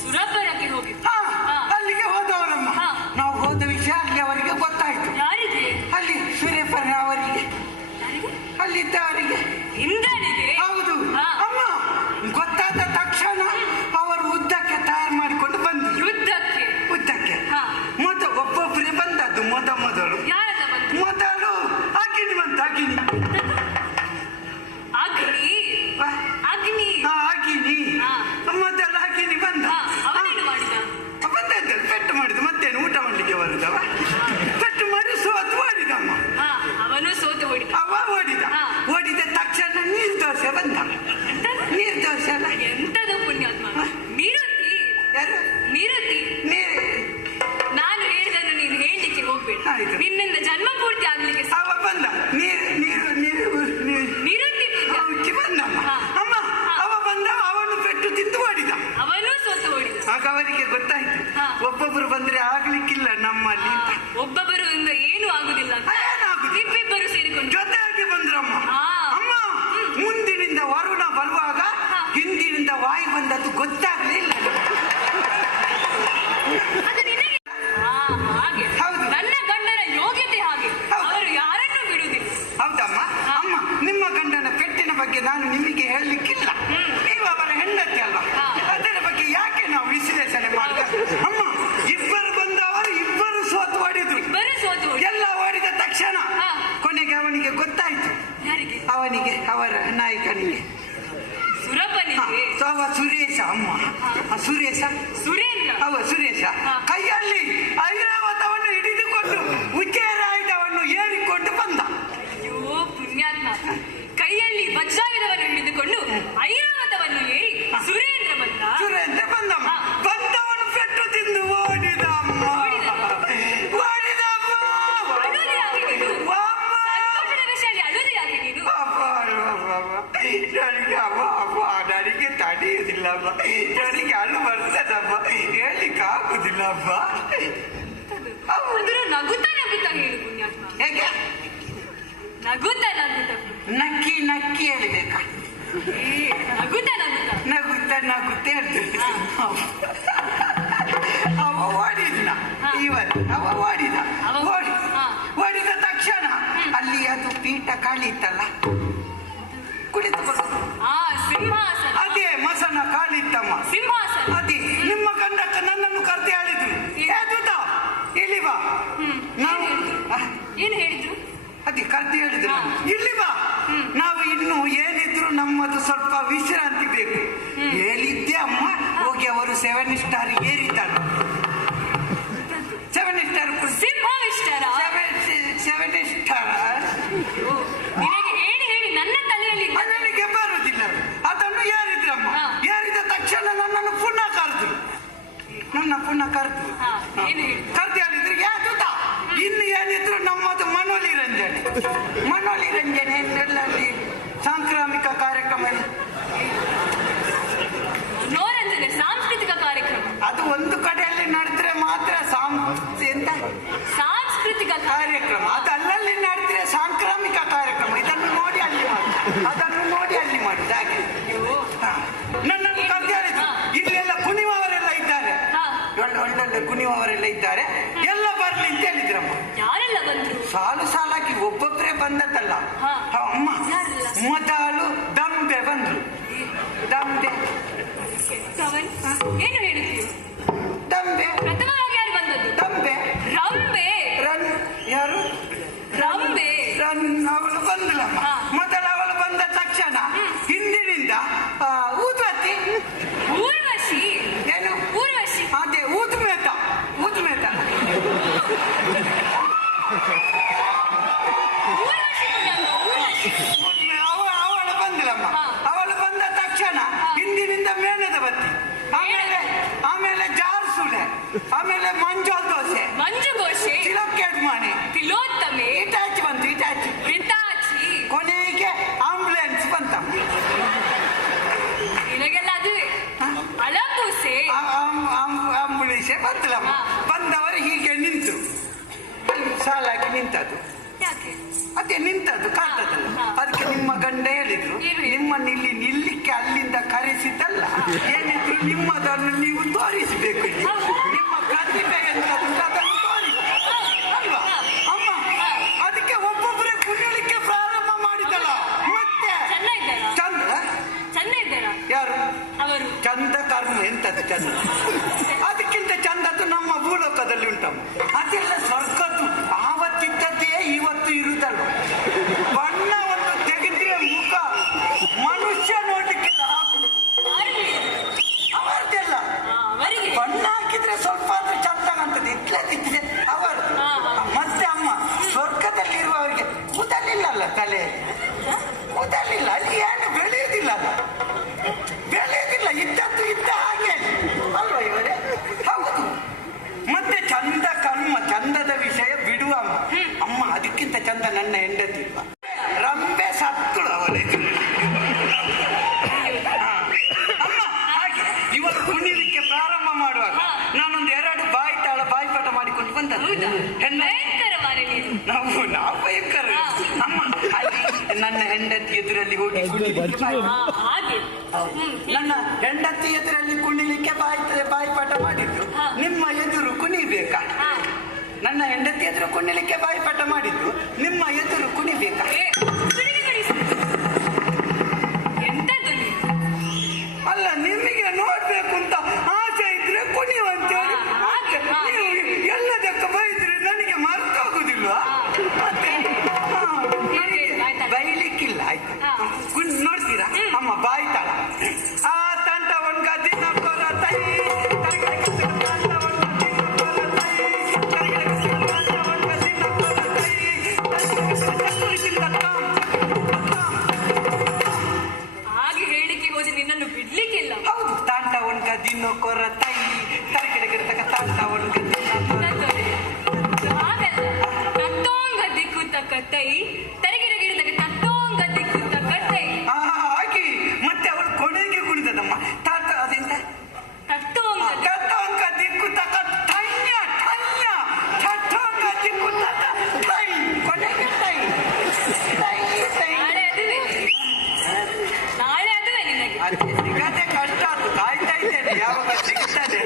ಸುರಪುರಕ್ಕೆ ಹೋಗಿದ್ದು. ಅಲ್ಲಿಗೆ ಹೋದವರಮ್ಮ. ನಾವು ಹೋದ ವಿಷಯ ಅಲ್ಲಿ ಅವರಿಗೆ ಗೊತ್ತಾಯ್ತು. ಯಾರಿಗೆ? ಅಲ್ಲಿ ಸುರೇಪುರ ಅವರಿಗೆ, ಅಲ್ಲಿದ್ದವರಿಗೆ, ಇಂದ್ರನಿಗೆ. ಹೌದು ಅಮ್ಮ. ಗೊತ್ತಾದ ತಕ್ಷಣ ಅವರು ಯುದ್ಧಕ್ಕೆ ತಯಾರು ಮಾಡಿಕೊಂಡು ಬಂದ್ರು. ಯುದ್ಧಕ್ಕೆ? ಯುದ್ಧಕ್ಕೆ ಒಬ್ಬೊಬ್ಬರೇ ಬಂದದ್ದು. ಮೊದಲು ಯಾರೆಲ್ಲ ಬಂತು? ಮೊದಲು ಅಗ್ನಿ ಬಂತ. ಅಗ್ನಿ ಅಗ್ನಿ ಅಗ್ನಿ ಮೊದಲು ಅಗ್ನಿ ಬಂದ. ಅವನೇನು ಮಾಡಿದ? ಬಂದದ್ದು ಪೆಟ್ಟು ಮಾಡಿದ. ಮತ್ತೇನು ಊಟ ಮಾಡ್ಲಿಕ್ಕೆ ಬರುದವ? ಪೆಟ್ಟು ಮಾಡಿ ಸೋತು ಓಡಿದಮ್ಮ. ಅವನು ಸೋತು ಓಡಿದ. ಅವ ಓಡಿದ ತಕ್ಷಣ ನೀರು ದೋಸೆ ಬಂದ. ನೀರು ದೋಸೆ ಅಲ್ಲ, ಎಂತದು ಪುಣ್ಯಾತ್ಮ. ನಿರುತಿ. ಯಾರು? ನಿರುತಿ. ನಾನು ಹೇಳಿದನ್ನು ನೀನು ಹೇಳಲಿಕ್ಕೆ ಹೋಗ್ಬೇಡ. ನಿನ್ನಿಂದ ಜನ್ಮ ಪೂರ್ತಿ ಆಗ್ಲಿಕ್ಕೆ. ಅವ ಬಂದ. ನಿರುತಿ ಬಂದಮ್ಮ. ಅಮ್ಮ ಅವ ಬಂದ. ಅವನು ಪೆಟ್ಟು ತಿಂದು ಓಡಿದ. ಅವನು ಸೋತು ಓಡಿದ. ಆಗ ಅವರಿಗೆ ಗೊತ್ತಾಯ್ತು ಒಬ್ಬೊಬ್ಬರು ಬಂದ್ರೆ ಆಗ್ಲಿಕ್ಕಿಲ್ಲ ನಮ್ಮಲ್ಲಿ. ಒಬ್ಬೊಬ್ಬರು ಏನು ಆಗುದಿಲ್ಲ. ಇಬ್ಬಿಬ್ಬರು ಸೇರಿಕೊಂಡು ಜೊತೆಯಾಗಿ ಬಂದ್ರಮ್ಮ. ಅಮ್ಮ ಮುಂದಿನಿಂದ ವರುಣ ಬರುವಾಗ ಹಿಂದಿನಿಂದ ವಾಯು ಬಂದದ್ದು ಗೊತ್ತಾಗ್ಲಿಲ್ಲ. ಹಾಗೆ ನನ್ನ ಗಂಡನ ಯೋಗ್ಯತೆ ಹಾಗೆ. ಅವರು ಯಾರನ್ನು ಬಿಡುವುದಿಲ್ಲ. ಹೌದಮ್ಮ. ಅಮ್ಮ ನಿಮ್ಮ ಗಂಡನ ಪೆಟ್ಟಿನ ಬಗ್ಗೆ ನಾನು ನಿಮಗೆ ಹೇಳಲಿಕ್ಕಿಲ್ಲ. ನೀವು ಅವರ ಹೆಂಡತಿ ಅಲ್ಲ. ಅದರ ಬಗ್ಗೆ ಯಾಕೆ ನಾವು ವಿಶ್ಲೇಷಣೆ ಮಾಡಿದ? ಅಮ್ಮ ಇಬ್ಬರು ಬಂದವರು ಇಬ್ಬರು ಸೋತು ಓಡಿದ್ರು. ಎಲ್ಲ ಓಡಿದ ತಕ್ಷಣ ಕೊನೆಗೆ ಅವನಿಗೆ ಗೊತ್ತಾಯ್ತು. ಅವನಿಗೆ, ಅವರ ನಾಯಕನಿಗೆ, ಸುರಪನಿಗೆ. ಸುರೇಶ. ಅಮ್ಮ ಸುರೇಶ ಕೈಯಲ್ಲಿ ಐರಾವತವನ್ನು ಹಿಡಿದುಕೊಂಡು ಉಚ್ಚೇರಾಯುಧವನ್ನು ಏರಿಕೊಂಡು ಬಂದ. ಅಯ್ಯೋ ಪುಣ್ಯಾತ್ಮ. ಕೈಯಲ್ಲಿ ವಜ್ರಾಯುಧವನ್ನು ಹಿಡಿದುಕೊಂಡು ಐರಾವತವನ್ನು ಏರಿ ಸುರೇಂದ್ರ ಬಂದಮ್ಮ. ಬಂದವನು ಪೆಟ್ಟು ತಿಂದು ಓಡಿದ. ಅಮ್ಮ ನನಗೆ ತಡೆಯುವುದಿಲ್ಲ. ನನಗೆ ಅಳು ಬರ್ತದಮ್ಮ. ಹೇಳಲಿಕ್ಕೆ ಆಗುದಿಲ್ಲಮ್ಮ. ನಗುತ್ತಾ ಹೇಳು ಪುಣ್ಯಾತ್ಮ. ಹೇಗೆ? ನಗುತ್ತಾ ನಕ್ಕಿ ಹೇಳ್ಬೇಕಾ? ನಗುತ್ತಾ ಹೇಳ್ತೀವಿ. ಅವ ಓಡಿದ್ನ. ಅವ ಓಡಿದ ತಕ್ಷಣ ಅಲ್ಲಿ ಅದು ಪೀಠ ಕಾಳಿತ್ತಲ್ಲ, ಕುಳಿತುಕೊಂಡು ಸಿಂಹಾಸನ. ಅದೇ ಮಸನ ಕಾಳಿತ್ತಮ್ಮ. ಸಿಂಹಾಸನ. ಅದೇ ನಿಮ್ಮ ಗಂಡಕ್ಕ ನನ್ನನ್ನು ಕರೆದು ಹೇಳಿದ್ರು, ಇಲ್ಲಿ ಬಾ. ನಾವು ಏನು ಹೇಳಿದ್ರು? ಅದೇ ಕರೆದು ಹೇಳಿದ್ರು, ಇಲ್ಲಿ ಬಾ. ನಾವು ಇನ್ನು ಏನಿದ್ರು ನಮ್ಮದು ಸ್ವಲ್ಪ ವಿಶ್ರಾಂತಿ ಬೇಕು. ಹೇಳಿದ್ದೆ ಅಮ್ಮ. ಹೋಗಿ ಅವರು 7 ಸ್ಟಾರ್ ಏರಿದ್ದಾರೆ. 7 ಸ್ಟಾರ್. 7 ಸ್ಟಾರ್ ನಿನಗೆ ಹೇಳಿ ನನ್ನ ತಲೆಯಲ್ಲಿ ನನಗೆ ಬರುವುದಿಲ್ಲ. ಅದನ್ನು ಏರಿದ್ರಮ್ಮ. ಏರಿದ ತಕ್ಷಣ ನನ್ನನ್ನು ಪುನಃ ಕರೆದ್ರು. ಕರೆದು ಹೇಳಿದ್ರು, ಯಾಕುತ್ತಾ ಇನ್ನು ಏನಿದ್ರು ನಮ್ಮದು ಮನೋರಂಜನೆ ಎಲ್ಲಲ್ಲಿ ಸಾಂಕ್ರಾಮಿಕ ಕಾರ್ಯಕ್ರಮ, ಮನೋರಂಜನೆ, ಸಾಂಸ್ಕೃತಿಕ ಕಾರ್ಯಕ್ರಮ. ಅದು ಒಂದು ಕಡೆಯಲ್ಲಿ ನಡೆದ್ರೆ ಮಾತ್ರ ಸಾಂಸ್ಕೃತಿಕ ಕಾರ್ಯಕ್ರಮ. ಅದು ಅಲ್ಲಲ್ಲಿ ನಡೆದ್ರೆ ಸಾಂಕ್ರಾಮಿಕ ಕಾರ್ಯಕ್ರಮ. ಇದನ್ನು ನೋಡಿ ಅಲ್ಲಿ ಮಾಡಿ, ಅದನ್ನು ನೋಡಿ ಅಲ್ಲಿ ಮಾಡಿದ ಹಾಗೆ. ನನ್ನನ್ನು ಕರೆದು ಹೇಳಿದ್ರು, ಇಲ್ಲೆಲ್ಲ ಕುಣಿಯುವವರೆಲ್ಲ ಇದ್ದಾರೆ, ಒಳ್ಳೊಳ್ಳೆ ಕುಣಿಯುವವರೆಲ್ಲ ಇದ್ದಾರೆ, ಎಲ್ಲ ಬರ್ಲಿ ಅಂತ ಹೇಳಿದ್ರಮ್ಮ. ಯಾರೆಲ್ಲ ಬಂದ್ರು? ಸಾಲಾಗಿ ಒಬ್ಬೊಬ್ಬರೇ ಬಂದದ್ದಲ್ಲ ಅಮ್ಮ. ಮೊದಲು ದಂಬೆ ಬಂದ್ರು. ಏನು ಹೇಳಿದ್ರು? ದಂಬೆ. ಪ್ರಥಮವಾಗಿ ಯಾರು ಬಂದದ್ದು? ದಂಬೆ. ರಂಬೆ. ಯಾರು? ರಂಬೆ. ಅವಳು ಬಂದಳಮ್ಮ. ಮೊದಲು ಅವಳು ಬಂದ ತಕ್ಷಣ ಹಿಂದಿನಿಂದ ಊದ್ವತಿ. ಊರ್ವಶಿ. ಏನು? ಊರ್ವಶಿ. ಅದೇ ಊದ್ಮೇತ. ಅವಳು ಬಂದಳಮ್ಮ. ಅವಳು ಬಂದ ತಕ್ಷಣ ಹಿಂದಿನಿಂದ ಮೇಣದ ಬತ್ತಿ, ಆಮೇಲೆ ಜಾರ್ ಸುಳೆ, ಆಮೇಲೆ ಮಂಜು ಘೋಷೆ, ತಿಲೋತ್ತಮೆ, ಇಟಾಚಿ ಬಂತು. ಕೊನೆಗೆ ಆಂಬುಲೆನ್ಸ್ ಬಂತ. ನಿನಗೆಲ್ಲ ಅದುವೇ ಆಂಬುಲೆನ್ಸ್ ಬಂತಲಮ್ಮ. ಬಂದವರು ಹೀಗೆ ನಿಂತು ಸಾಲಾಗಿ ನಿಂತದ್ದು. ಅದೇ ನಿಂತದ್ದು ಕಾಣ್ತದಲ್ಲ. ಅದಕ್ಕೆ ನಿಮ್ಮ ಗಂಡ ಹೇಳಿದ್ರು, ನಿಮ್ಮನ್ನು ಇಲ್ಲಿ ನಿಲ್ಲಿಕ್ಕೆ ಅದಕ್ಕೆ ಅಲ್ಲಿಂದ ಕರೆಸಿದ್ದಲ್ಲ. ಏನಿದ್ರು ನಿಮ್ಮದನ್ನು ನೀವು ತೋರಿಸಬೇಕು. ನಿಮ್ಮ ಪ್ರತಿಭೆ ಎಂತದ್ದು ಅದನ್ನು ತೋರಿಸಿ ಅಲ್ವಾ ಅಮ್ಮ? ಅದಕ್ಕೆ ಒಬ್ಬೊಬ್ಬರೇ ಕುಣಿಲಿಕ್ಕೆ ಪ್ರಾರಂಭ ಮಾಡಿದಳ. ಮತ್ತೆ ಚಂದ ಯಾರು ಅವರು ಚಂದ ಕರ್ಮ ಎಂತದ್ದು ಚಂದ? ಅದಕ್ಕಿಂತ ಚಂದದ್ದು ನಮ್ಮ ಭೂಲೋಕದಲ್ಲಿ ಉಂಟಮ್ಮ. ಅದೆಲ್ಲ ಸ್ವರ್ಗದ್ದು ಆವತ್ತಿದ್ದದ್ದೇ ಇವತ್ತು ಇರುವುದಲ್ಲ. ಬಣ್ಣವನ್ನು ತೆಗೆದ್ರೆ ಮುಖ ಮನುಷ್ಯ ನೋಡ್ಲಿಕ್ಕಿಲ್ಲ ಹಾಕುದು ಅವರದೆಲ್ಲ. ಬಣ್ಣ ಹಾಕಿದ್ರೆ ಸ್ವಲ್ಪ ಆದ್ರೂ ಚಂದ ಕಾಣ್ತದೆ. ಇಟ್ಲದಿದ್ರೆ ಅವರು. ಮತ್ತೆ ಅಮ್ಮ ಸ್ವರ್ಗದಲ್ಲಿರುವವರಿಗೆ ಕೂದಲಿಲ್ಲಲ್ಲ, ತಲೆ ಕೂದಲಿಲ್ಲ, ಅಲ್ಲಿ ಏನು ಬೆಳೆಯುವುದಿಲ್ಲ ಅಲ್ಲ, ಬೆಳೆಯುವುದಿಲ್ಲ, ಇದ್ದದ್ದು ಇದ್ದ ಹಾಗೆ ಅಲ್ವಾ ಇವರೇ? ಹೌದು. ಮತ್ತೆ ಚಂದ ಕರ್ಮ, ಚಂದದ ವಿಷಯ ಬಿಡುವ ಅಮ್ಮ. ಅದಕ್ಕಿಂತ ಚಂದ ನನ್ನ ಹೆಂಡತಿ ರಂಬೆ ಸತ್ತಳು ಅವಳ ಅಮ್ಮ. ಹಾಗೆ ಇವರು ಕುಣಿಲಿಕ್ಕೆ ಪ್ರಾರಂಭ ಮಾಡುವಾಗ ನಾನೊಂದು 2 ಬಾಯಿಪಾಠ ಮಾಡಿಕೊಂಡು ಬಂದದ್ದು. ನಾವು ಭಯಂಕರ ಅಮ್ಮ. ಅಲ್ಲಿ ನನ್ನ ಹೆಂಡತಿ ಎದುರಲ್ಲಿ ಹೋಗಿ ನನ್ನ ಹೆಂಡತಿ ಎದುರಲ್ಲಿ ಕುಣಿಲಿಕ್ಕೆ ಬಾಯಿಪಾಠ ಮಾಡಿದ್ದು. ನಿಮ್ಮ ಎದುರು ಕುಣಿಬೇಕಾ? ನನ್ನ ಹೆಂಡತಿ ಎದುರು ಕುಣಿಲಿಕ್ಕೆ ಬಾಯಿಪಾಠ ಮಾಡಿದ್ದು. ನಿಮ್ಮ ಎದುರು ಕುಣಿಬೇಕಾ? ಅಲ್ಲ, ನಿಮಗೆ ನೋಡ್ಬೇಕು ಅಂತ ಆಸೆ ಇದ್ರೆ ಕುಣಿಯುವಂತೇಳಿ. ನೀವು ಎಲ್ಲದಕ್ಕೆ ಬೈದ್ರೆ ನನಗೆ ಮರ್ತೋಗುದಿಲ್ವಾ? ಮತ್ತೆ ಬೈಲಿಕ್ಕಿಲ್ಲ. ಆಯ್ತು, ನೋಡ್ತೀರಾ ಅಮ್ಮ? ಬಾಯ್ತಾಳ ಆ ತಂಟ ಒಂದ್ ದಿನ ಕೊರ ತೈ ಹಾಗೆ ಹೇಳಿಕೆ ಹೋದ್ರೆ ನಿನ್ನನ್ನು ಬಿಡ್ಲಿಕ್ಕಿಲ್ಲ. ಹೌದು, ತಾಂಟ ಒಣ್ಗ ದಿನ ಕೊರ ತೈ ತರಗಿಡಗಿಡತಕ್ಕ ತಾಂಟ ಒಣ್ಗ ತಟ್ಟೋಂಗ ದಿಕ್ಕು ತಕ್ಕ ತೈ ತರಗಿಡಗಿಡತಕ್ಕ ತಟ್ಟೋಂಗ ದಿಕ್ಕು ತಕ್ಕ ತೈ. ಹಾಗೆ ಮತ್ತೆ ಅವಳು ಕೊನೆಗೆ ಕುಣಿದದಮ್ಮ. ತಾತ ಅದೆಂತ ತಟ್ಟೋಂಗ ದಿಕ್ಕು ತಕ್ಕ ತೈಯ ತೈಯ ತಟ್ಟೋಂಗ ದಿಕ್ಕು ತಕ್ಕ ತೈ. ಕೊನೆಗೆ ತೈ ತೈ ತೈ. ನಾಳೆ ಅದುವೆ ನಿನಗೆ ಸಿಗದೆ ಕಷ್ಟ. ಅದು ಕಾಯ್ತಾ ಇದ್ದೇನೆ ಯಾವಾಗ ಸಿಗ್ತದೆ.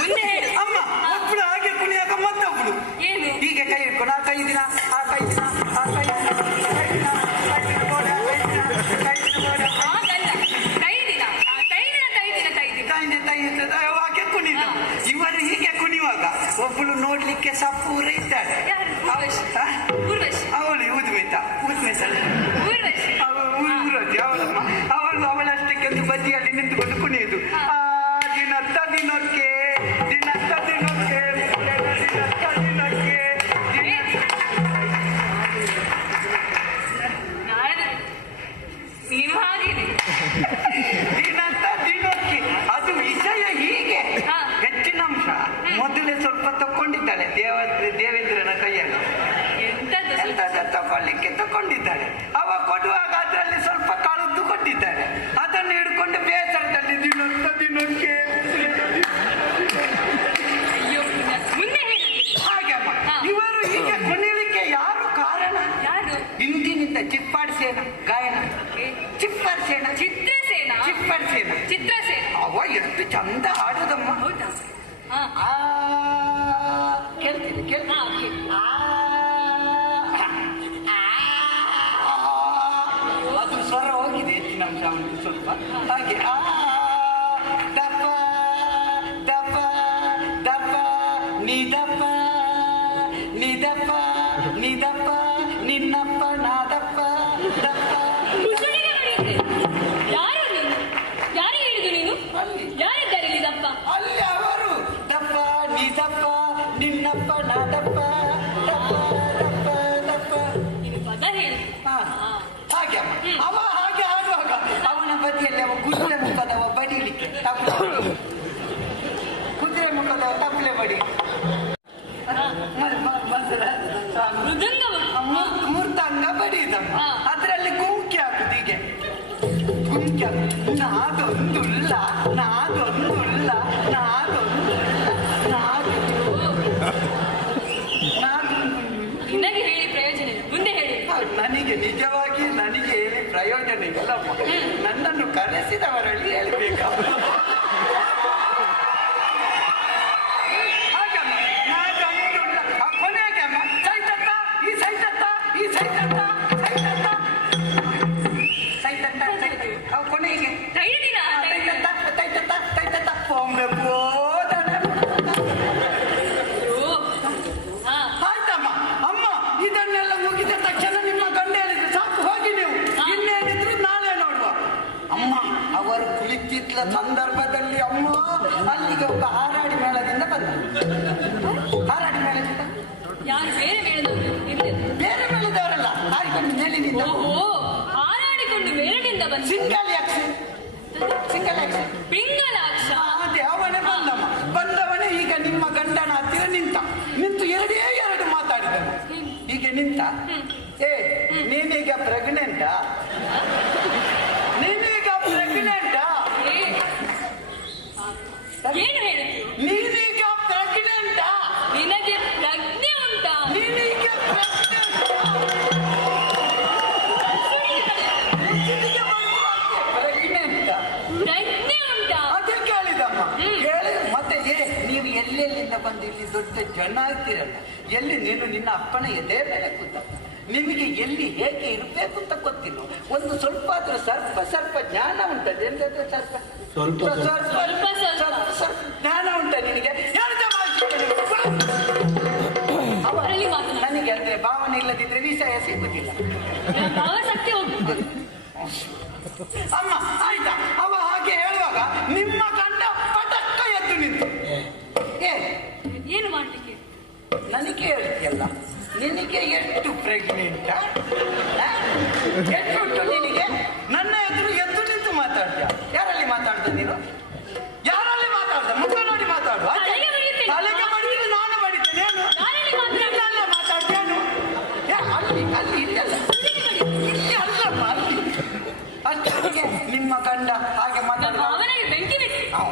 ಮುಂದೆ ಹೇಳು ಅಮ್ಮ. ಒಬ್ಳು ಹಾಗೆ ಕುಣಿಯಾಗ ಮತ್ತೊಬ್ಳು ಏನು ಹೀಗೆ ಕೈ ಹಿಡ್ಕೊಂಡು ಆ 5 ದಿನ ಆ 5 ದಿನ ಆ 5 ದಿನ ಹಾಗೆ ಕುಣಿದ. ಇವರು ಹೀಗೆ ಕುಣಿಯುವಾಗ ಒಬ್ಬಳು ನೋಡ್ಲಿಕ್ಕೆ ಸಪೂರ ಇದ್ದಾಳೆ. ಅವಳು ಊದ್ಮೇತ ಅವಳಮ್ಮ. ಅವಳಷ್ಟಕ್ಕೆ ಬದಿಯಲ್ಲಿ ನಿಂತುಕೊಂಡು ಕುಣಿಯುದು. ದಿನತ್ತ ದಿನಕ್ಕೆ ದಿನತ್ತ ದಿನಕ್ಕೆ ದಿನತ್ತ ದಿನಕ್ಕೆ ನೀನು ಹಾಗೇನೆ ದಿನತ್ತ ದಿನಕ್ಕೆ. ಅದು ವಿಷಯ ಹೀಗೆ. ಹೆಚ್ಚಿನ ಅಂಶ ಮೊದಲೇ ಸ್ವಲ್ಪ ತಕೊಂಡಿದ್ದಾಳೆ ದೇವೇಂದ್ರನ ಕೈಯಲ್ಲಿ. ಎಂತದ ತಕೊಂಡಿದ್ದಾಳೆ. ಅವ ಕೊಡುವಾಗ ಅದರಲ್ಲಿ ಸ್ವಲ್ಪ ಕಳೆದು ಕೊಟ್ಟಿದ್ದಾಳೆ. ಅದನ್ನು ಹಿಡ್ಕೊಂಡು ಬೇಸರದಲ್ಲಿ ದಿನತ್ತ ದಿನಕ್ಕೆ. ಅಯ್ಯೋ ಮುಂದೆ ಹಾಗೆ ಅಮ್ಮ. ಇವರು ಹೀಗೆ ಕುಣಿಲಿಕ್ಕೆ ಯಾರು ಕಾರಣ? ಯಾರು? ಹಿಂದಿನಿಂದ ಚಿಪ್ಪಾಡ್ಸೇನ ಗಾಯನ. ಚಿಪ್ಪರ್ಸೇನ ಚಿತ್ರಸೇನ ಚಿತ್ರಸೇನ ಅವ ಎಷ್ಟು ಚಂದ ಹಾಡುದಮ್ಮ. ಹೌದಾ? ಕೇಳ್ತೀನಿ ಅದು ಸ್ವರ ಹೋಗಿದೆ, ಹೆಚ್ಚಿನ ಅಂಶ ಸ್ವಲ್ಪ ಹಾಗೆ. ದಪ್ಪ ದಪ್ಪ ದಪ್ಪ ನಿದಪ್ಪ ನಿದಪ್ಪ ನಿದಪ್ಪ ನಿನ್ನಪ್ಪ ನಾದಪ್ಪ ದಪ್ಪ. ಯಾರು ನೀನು? ಯಾರು ಹೇಳಿದು ನೀನು? ಯಾರಿದ್ದಾರೆ ಇಲ್ಲಿ ದಪ್ಪ? ಅಲ್ಲಿ ಅವರು ದಪ್ಪ ನಿದಪ್ಪ ನಿನ್ನಪ್ಪ ನಾದಪ್ಪ ದಪ್ಪ ದಪ್ಪ ದಪ್ಪ. ನೀನು ಪದ ಹೇಳಿ. ಹಾಗೆ ಅವ ಹಾಗೆ ಆಡುವಾಗ ಅವನ ಬದಿಯಲ್ಲಿ ಅವ ಕುದುರೆ ಮುಖದವ ಬಡಿಲಿಕ್ಕೆ ಕುದುರೆ ಮುಖದವ ತಪ್ಪಲೆ ಬಡಿ ಮೂರ್ತಂಗ ಬಡಿದಮ್ಮ. ಅದರಲ್ಲಿ ಕುಂಕಿ ಹಾಕುದು. ಹೀಗೆ ಕುಂಕಿ ಹಾಕುದು. ನಾದೊಂದುಲ್ಲ ನಾದೊಂದುಲ್ಲ ನಿನಗೆ ಹೇಳಿ ಪ್ರಯೋಜನ ಇಲ್ಲ. ಮುಂದೆ ಹೇಳಿ. ನನಗೆ ನಿಜವಾಗಿ ಅಲ್ಲಮ್ಮ, ನನ್ನನ್ನು ಕರೆಸಿದವರಲ್ಲಿ ಹೇಳ್ಬೇಕಮ್ಮ. ಹಾಗಮ್ಮ, ನಾನು ಅಂದುಲ್ಲ. ಕೊನೆಗೆ ಅಮ್ಮ, ಸೈತತ್ತ ಈ ಸೈತತ್ತ ಈ ಸೈತತ್ತ ಸೈತತ್ತ ಸೈತತ್ತ ಸೈತ ಕೊನೆಗೆ ತೈದಿನ ತೈತತ್ತ ತೈತತ್ತ ತೈತತ್ತ ಪೊಂಬೆ ಬೋದನೆ. ಆಯ್ತಮ್ಮ ಅಮ್ಮ, ಇದನ್ನೆಲ್ಲ ಮುಗಿದ ತಕ್ಷಣ ನಿಮ್ಮ ಗಂಡ ಹೇಳಿದ್ರು ಸಾಕು ಹೋಗಿ ನೀವು, ಇನ್ನೇನಿದ್ರು ನಾಳೆ ನೋಡುವ. ಅಮ್ಮ ಅವರು ಕುಳಿತಿದ್ದ ಸಂದರ್ಭದಲ್ಲಿ ಅಮ್ಮ ಅಲ್ಲಿಗೆ ಒಬ್ಬ ಹಾರಾಡಿ ಮೇಳದಿಂದ ಬಂದ. ಹಾರಾಡಿ ಮೇಳದಿಂದ ಯಾರು ಬೇರೆ ಮೇಳದವರು ಇರ್ಲಿಲ್ಲ. ಬೇರೆ ಮೇಳದವರಲ್ಲ, ಹಾರಿಕೊಂಡು ಮೇಲಿನಿಂದ. ಓಹೋ, ಹಾರಾಡಿಕೊಂಡು ಮೇಳದಿಂದ ಬಂದ ಸಿಂಗಲ್ ಯಾಕ್ಸಿ ಸಿಂಗಲ್ ಯಾಕ್ಸಿ ಪಿಂಗಲಾಕ್ಷ. ಅದೇ ಅವನೇ ಬಂದಮ್ಮ. ಬಂದವನೇ ಈಗ ನಿಮ್ಮ ಗಂಡನ ಹತ್ತಿರ ನಿಂತು ಎರಡು ಮಾತಾಡಿದನು. ಹೀಗೆ ನಿಂತ, ಏ ನೀನೀಗ ಪ್ರೆಗ್ನೆಂಟಾ? ನೀನೀಗ ಪ್ರೆಗ್ನೆಂಟಾ? ಏನು ಹೇಳ್ತೀವಿ? ನೀನೀಗ ಪ್ರೆಗ್ನೆಂಟಾ? ನಿನಗೆ ಪ್ರಜ್ಞೆ ಉಂಟಾ? ನೀನೀಗ ಪ್ರೆಗ್ನೆಂಟಾ? ಪ್ರಜ್ಞೆ ಉಂಟಾ? ಅದೇ ಕೇಳಿದಮ್ಮ. ಕೇಳಿ ಮತ್ತೆ ನೀವು ಎಲ್ಲೆಲ್ಲಿಂದ ಬಂದು ಇಲ್ಲಿ ದೊಡ್ಡ ಜನ ಆಗ್ತೀರಲ್ಲ, ಎಲ್ಲಿ ನೀನು ನಿನ್ನ ಅಪ್ಪನ ಎದೆ ಮೇಲೆ ಕೂತ, ನಿಮಗೆ ಎಲ್ಲಿ ಹೇಗೆ ಇರಬೇಕು ಅಂತ ಗೊತ್ತಿಲ್ಲ. ಒಂದು ಸ್ವಲ್ಪ ಆದ್ರೂ ಸ್ವಲ್ಪ ಜ್ಞಾನ ಉಂಟದೆ. ಎಂತದ್ದು ಸ್ವಲ್ಪ ಜ್ಞಾನ ಉಂಟ ನಿನಗೆ? ಅವರಲ್ಲಿ ಮಾತು ನನಗೆ ಅಂದ್ರೆ ಭಾವನೆ ಇಲ್ಲದಿದ್ರೆ ವಿಷಯ ಸಿಗುದಿಲ್ಲ. ಭಾವಶಕ್ತಿ ಉಂಟು. ಅಮ್ಮ ಆಯ್ತಾ, ಅವ ಹಾಗೆ ಹೇಳುವಾಗ ನಿಮ್ಮ ಗಂಡ ಪಟಕ್ಕ ಎದ್ದು ನಿಂತು, ಏನು ಮಾಡ್ಲಿಕ್ಕೆ? ನನಗೆ ಹೇಳ್ತಿಯಲ್ಲ, ನಿನಗೆ ಎಷ್ಟು ಪ್ರೆಗ್ನೆಂಟ್ ಎಷ್ಟು ಉಂಟು ನಿನಗೆ? ನನ್ನ ಎದುರು ಎದ್ದು ನಿಂತು ಮಾತಾಡ್ತೀಯ. ಯಾರಲ್ಲಿ ಮಾತಾಡ್ದೆ ನೀನು? ಯಾರಲ್ಲಿ ಮಾತಾಡ್ದೆ? ಮುಖ ನೋಡಿ ಮಾತಾಡು. ತಲೆಗೆ ಬಡಿದ್ರೆ ನಾನು ಬಡಿತೇನೆ. ಏನು ಮಾತಾಡ್ತೇನು? ಅಲ್ಲಿ ಇಲ್ಲಲ್ಲ, ಇಲ್ಲಿ ಅಲ್ಲಮ್ಮ, ಅಲ್ಲಿ ಅಷ್ಟೇ. ನಿಮ್ಮ ಗಂಡ ಹಾಗೆ ಮಾತಾಡ ಅವನಿಗೆ ಬೆಂಕಿ ಬಿಟ್ಟು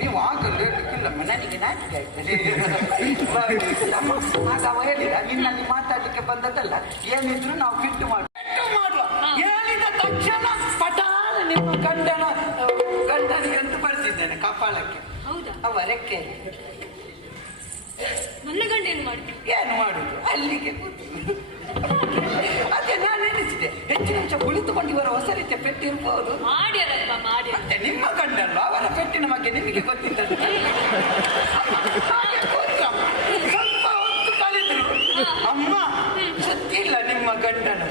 ನೀವು ಆಗಲ್ಲ ಹೇಳಲಿಕ್ಕಿಲ್ಲಮ್ಮ, ನನಗೆ ನಾಚಿಕೆ ಆಗ್ತದೆ. ಆಗ ಅವ ಹೇಳಿದ, ನಿನ್ನಲ್ಲಿ ಮಾತಾಡ್ಲಿಕ್ಕೆ ಬಂದದ್ದಲ್ಲ, ಏನಿದ್ರು ನಾವು ಬಿಟ್ಟು ಮಾಡುವ. ಹೇಳಿದ ತಕ್ಷಣ ಪಟಾಲ ನಿಮ್ಮ ಗಂಡನಿಗೆ ಅಂತ ಬರ್ತಿದ್ದೇನೆ ಕಪಾಳಕ್ಕೆ. ಹೌದಾ? ಅವ ರೆಕ್ಕೆ ನನ್ನ ಗಂಡ ಏನು ಮಾಡ್ತೀವಿ? ಏನು ಮಾಡುದು, ಅಲ್ಲಿಗೆ ಕೂತು. ಅದೇ ನಾನು ಎನಿಸಿದೆ, ಹೆಚ್ಚು ನಿಮಿಷ ಕುಳಿತುಕೊಂಡು ಇವರ ಹೊಸ ರೀತಿಯ ಪೆಟ್ಟಿರ್ಬೋದು. ಮಾಡ್ಯಾರಲ್ವಾ ಮಾಡ್ಯಾರ. ಮತ್ತೆ ನಿಮ್ಮ ಗಂಡಲ್ಲ, ಅವರ ಪೆಟ್ಟಿನ ಬಗ್ಗೆ ನಿಮಗೆ ಗೊತ್ತಿದ್ದದ್ದು. ಹಾಗೆ ಕೂತ್ರಮ್ಮ, ಸ್ವಲ್ಪ ಹೊತ್ತು ಕಳೆದ್ರು. ಅಮ್ಮ ಸುತ್ತಿಲ್ಲ ನಿಮ್ಮ ಗಂಡನ.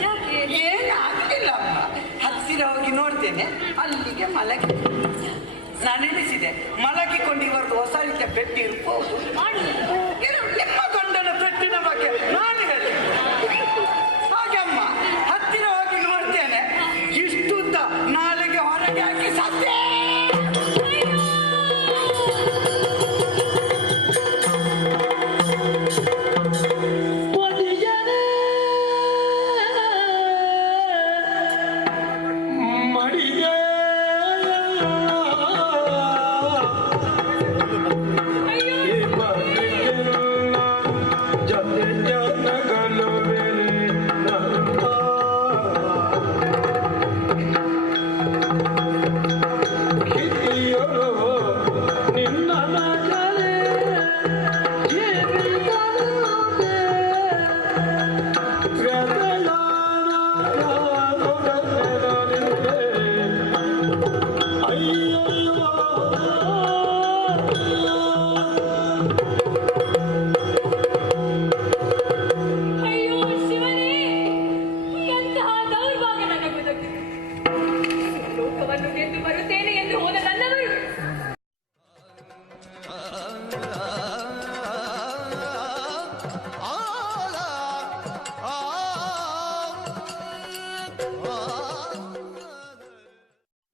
ಏನಾಗಲಿಲ್ಲ ಅಮ್ಮ. ಹತ್ತಿರ ಹೋಗಿ ನೋಡ್ತೇನೆ, ಅಲ್ಲಿಗೆ ಮಲಗಿ. ನಾನು ಎನಿಸಿದೆ, ಮಲಗಿಕೊಂಡು ಇವರದ್ದು ಹೊಸ ರೀತಿಯ ಪೆಟ್ಟಿ ಇರ್ಬೋದು. ನಿಮ್ಮ ಗಂಡನ ಪೆಟ್ಟಿನ ಬಗ್ಗೆ ನಾನು ಹೇಳಿ. ಹಾಗೆ ಅಮ್ಮ ಹತ್ತಿರ ಹೋಗಿ ನೋಡ್ತೇನೆ, ಇಷ್ಟುದ್ದ ನಾಲಿಗೆ ಹೊರಗೆ ಹಾಕಿ ಸತ್ತೇ